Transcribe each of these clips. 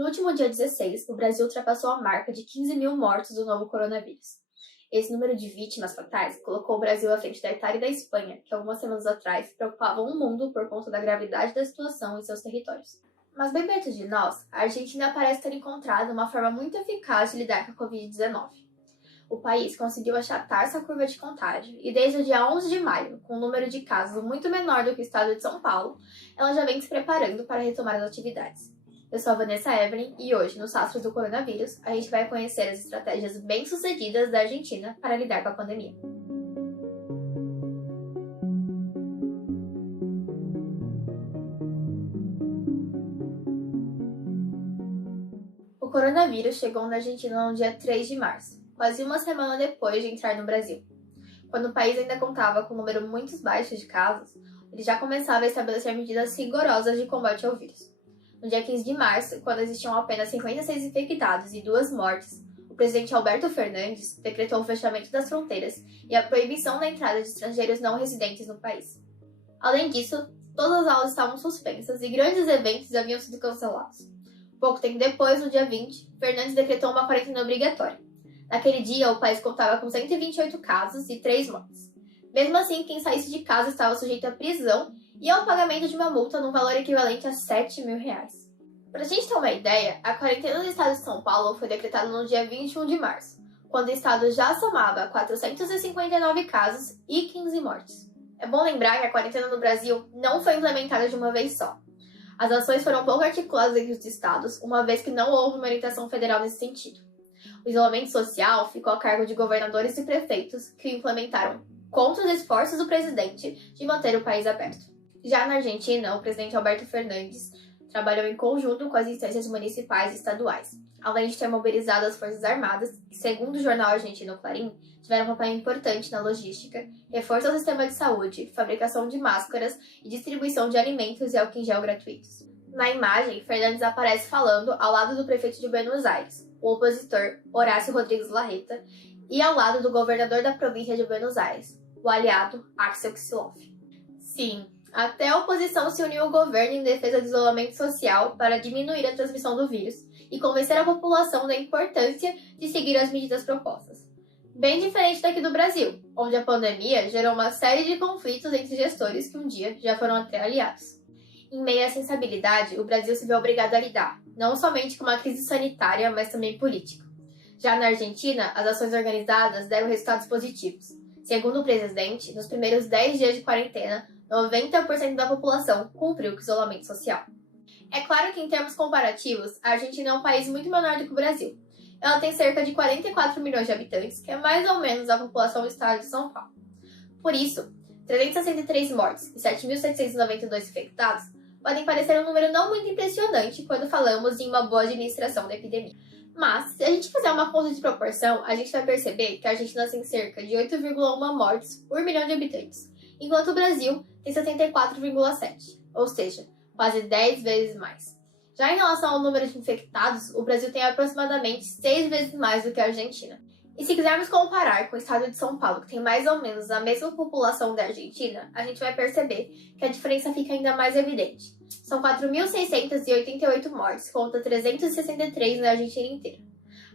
No último dia 16, o Brasil ultrapassou a marca de 15 mil mortos do novo coronavírus. Esse número de vítimas fatais colocou o Brasil à frente da Itália e da Espanha, que algumas semanas atrás preocupavam o mundo por conta da gravidade da situação em seus territórios. Mas bem perto de nós, a Argentina parece ter encontrado uma forma muito eficaz de lidar com a Covid-19. O país conseguiu achatar essa curva de contágio e desde o dia 11 de maio, com um número de casos muito menor do que o estado de São Paulo, ela já vem se preparando para retomar as atividades. Eu sou a Vanessa Evelyn e hoje, nos Astros do Coronavírus, a gente vai conhecer as estratégias bem-sucedidas da Argentina para lidar com a pandemia. O coronavírus chegou na Argentina no dia 3 de março, quase uma semana depois de entrar no Brasil. Quando o país ainda contava com um número muito baixo de casos, ele já começava a estabelecer medidas rigorosas de combate ao vírus. No dia 15 de março, quando existiam apenas 56 infectados e 2 mortes, o presidente Alberto Fernandes decretou o fechamento das fronteiras e a proibição da entrada de estrangeiros não residentes no país. Além disso, todas as aulas estavam suspensas e grandes eventos haviam sido cancelados. Pouco tempo depois, no dia 20, Fernandes decretou uma quarentena obrigatória. Naquele dia, o país contava com 128 casos e 3 mortes. Mesmo assim, quem saísse de casa estava sujeito à prisão e ao pagamento de uma multa no valor equivalente a R$7 mil. Para a gente ter uma ideia, a quarentena do estado de São Paulo foi decretada no dia 21 de março, quando o estado já somava 459 casos e 15 mortes. É bom lembrar que a quarentena no Brasil não foi implementada de uma vez só. As ações foram pouco articuladas entre os estados, uma vez que não houve uma orientação federal nesse sentido. O isolamento social ficou a cargo de governadores e prefeitos que o implementaram contra os esforços do presidente de manter o país aberto. Já na Argentina, o presidente Alberto Fernandes trabalhou em conjunto com as instâncias municipais e estaduais, além de ter mobilizado as Forças Armadas, que, segundo o jornal argentino Clarín, tiveram um papel importante na logística, reforço ao sistema de saúde, fabricação de máscaras e distribuição de alimentos e álcool em gel gratuitos. Na imagem, Fernandes aparece falando ao lado do prefeito de Buenos Aires, o opositor Horácio Rodrigues Larreta, e ao lado do governador da província de Buenos Aires, o aliado Axel Kicillof. Sim, até a oposição se uniu ao governo em defesa do isolamento social para diminuir a transmissão do vírus e convencer a população da importância de seguir as medidas propostas. Bem diferente daqui do Brasil, onde a pandemia gerou uma série de conflitos entre gestores que um dia já foram até aliados. Em meio a essa instabilidade, o Brasil se vê obrigado a lidar, não somente com uma crise sanitária, mas também política. Já na Argentina, as ações organizadas deram resultados positivos. Segundo o presidente, nos primeiros 10 dias de quarentena, 90% da população cumpriu com o isolamento social. É claro que, em termos comparativos, a Argentina é um país muito menor do que o Brasil. Ela tem cerca de 44 milhões de habitantes, que é mais ou menos a população do estado de São Paulo. Por isso, 363 mortes e 7.792 infectados podem parecer um número não muito impressionante quando falamos em uma boa administração da epidemia. Mas, se a gente fizer uma conta de proporção, a gente vai perceber que a Argentina tem cerca de 8,1 mortes por milhão de habitantes, enquanto o Brasil tem 74,7, ou seja, quase 10 vezes mais. Já em relação ao número de infectados, o Brasil tem aproximadamente 6 vezes mais do que a Argentina. E se quisermos comparar com o estado de São Paulo, que tem mais ou menos a mesma população da Argentina, a gente vai perceber que a diferença fica ainda mais evidente. São 4.688 mortes contra 363 na Argentina inteira,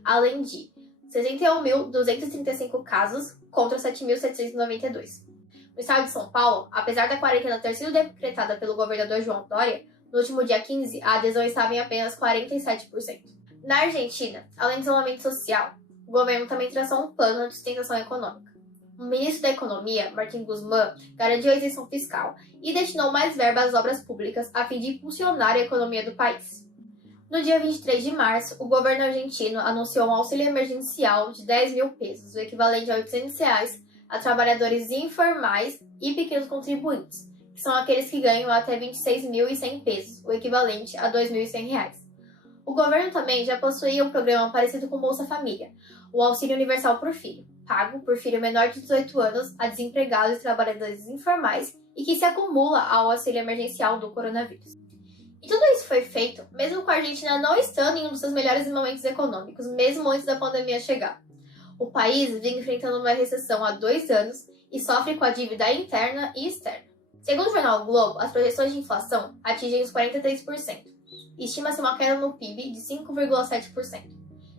além de 61.235 casos contra 7.792. No estado de São Paulo, apesar da quarentena ter sido decretada pelo governador João Dória, no último dia 15, a adesão estava em apenas 47%. Na Argentina, além do isolamento social, o governo também traçou um plano de sustentação econômica. O ministro da Economia, Martín Guzmán, garantiu a isenção fiscal e destinou mais verba às obras públicas a fim de impulsionar a economia do país. No dia 23 de março, o governo argentino anunciou um auxílio emergencial de 10 mil pesos, o equivalente a R$800, a trabalhadores informais e pequenos contribuintes, que são aqueles que ganham até 26.100 pesos, o equivalente a R$2.100. O governo também já possuía um programa parecido com Bolsa Família, o Auxílio Universal por Filho, pago por filho menor de 18 anos a desempregados e trabalhadores informais e que se acumula ao auxílio emergencial do coronavírus. E tudo isso foi feito mesmo com a Argentina não estando em um dos seus melhores momentos econômicos, mesmo antes da pandemia chegar. O país vem enfrentando uma recessão há 2 anos e sofre com a dívida interna e externa. Segundo o jornal o Globo, as projeções de inflação atingem os 43%. e estima-se uma queda no PIB de 5,7%.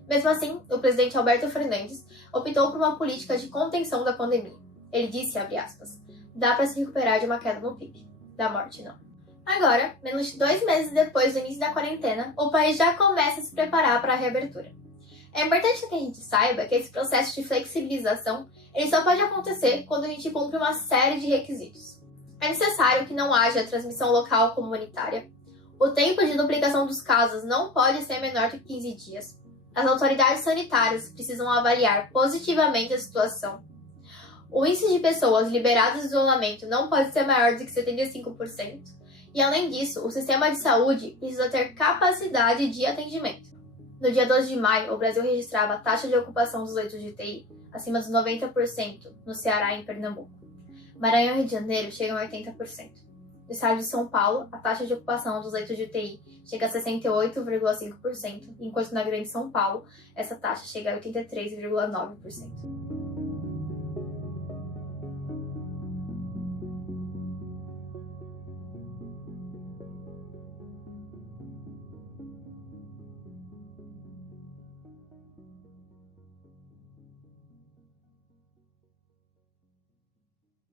Mesmo assim, o presidente Alberto Fernandes optou por uma política de contenção da pandemia. Ele disse, abre aspas, dá para se recuperar de uma queda no PIB, da morte não. Agora, menos de 2 meses depois do início da quarentena, o país já começa a se preparar para a reabertura. É importante que a gente saiba que esse processo de flexibilização ele só pode acontecer quando a gente cumpre uma série de requisitos. É necessário que não haja transmissão local comunitária, o tempo de duplicação dos casos não pode ser menor que 15 dias, as autoridades sanitárias precisam avaliar positivamente a situação, o índice de pessoas liberadas do isolamento não pode ser maior do que 75%, e além disso, o sistema de saúde precisa ter capacidade de atendimento. No dia 12 de maio, o Brasil registrava a taxa de ocupação dos leitos de UTI acima dos 90% no Ceará e em Pernambuco. Maranhão e Rio de Janeiro chegam a 80%. No estado de São Paulo, a taxa de ocupação dos leitos de UTI chega a 68,5%, enquanto na Grande São Paulo, essa taxa chega a 83,9%.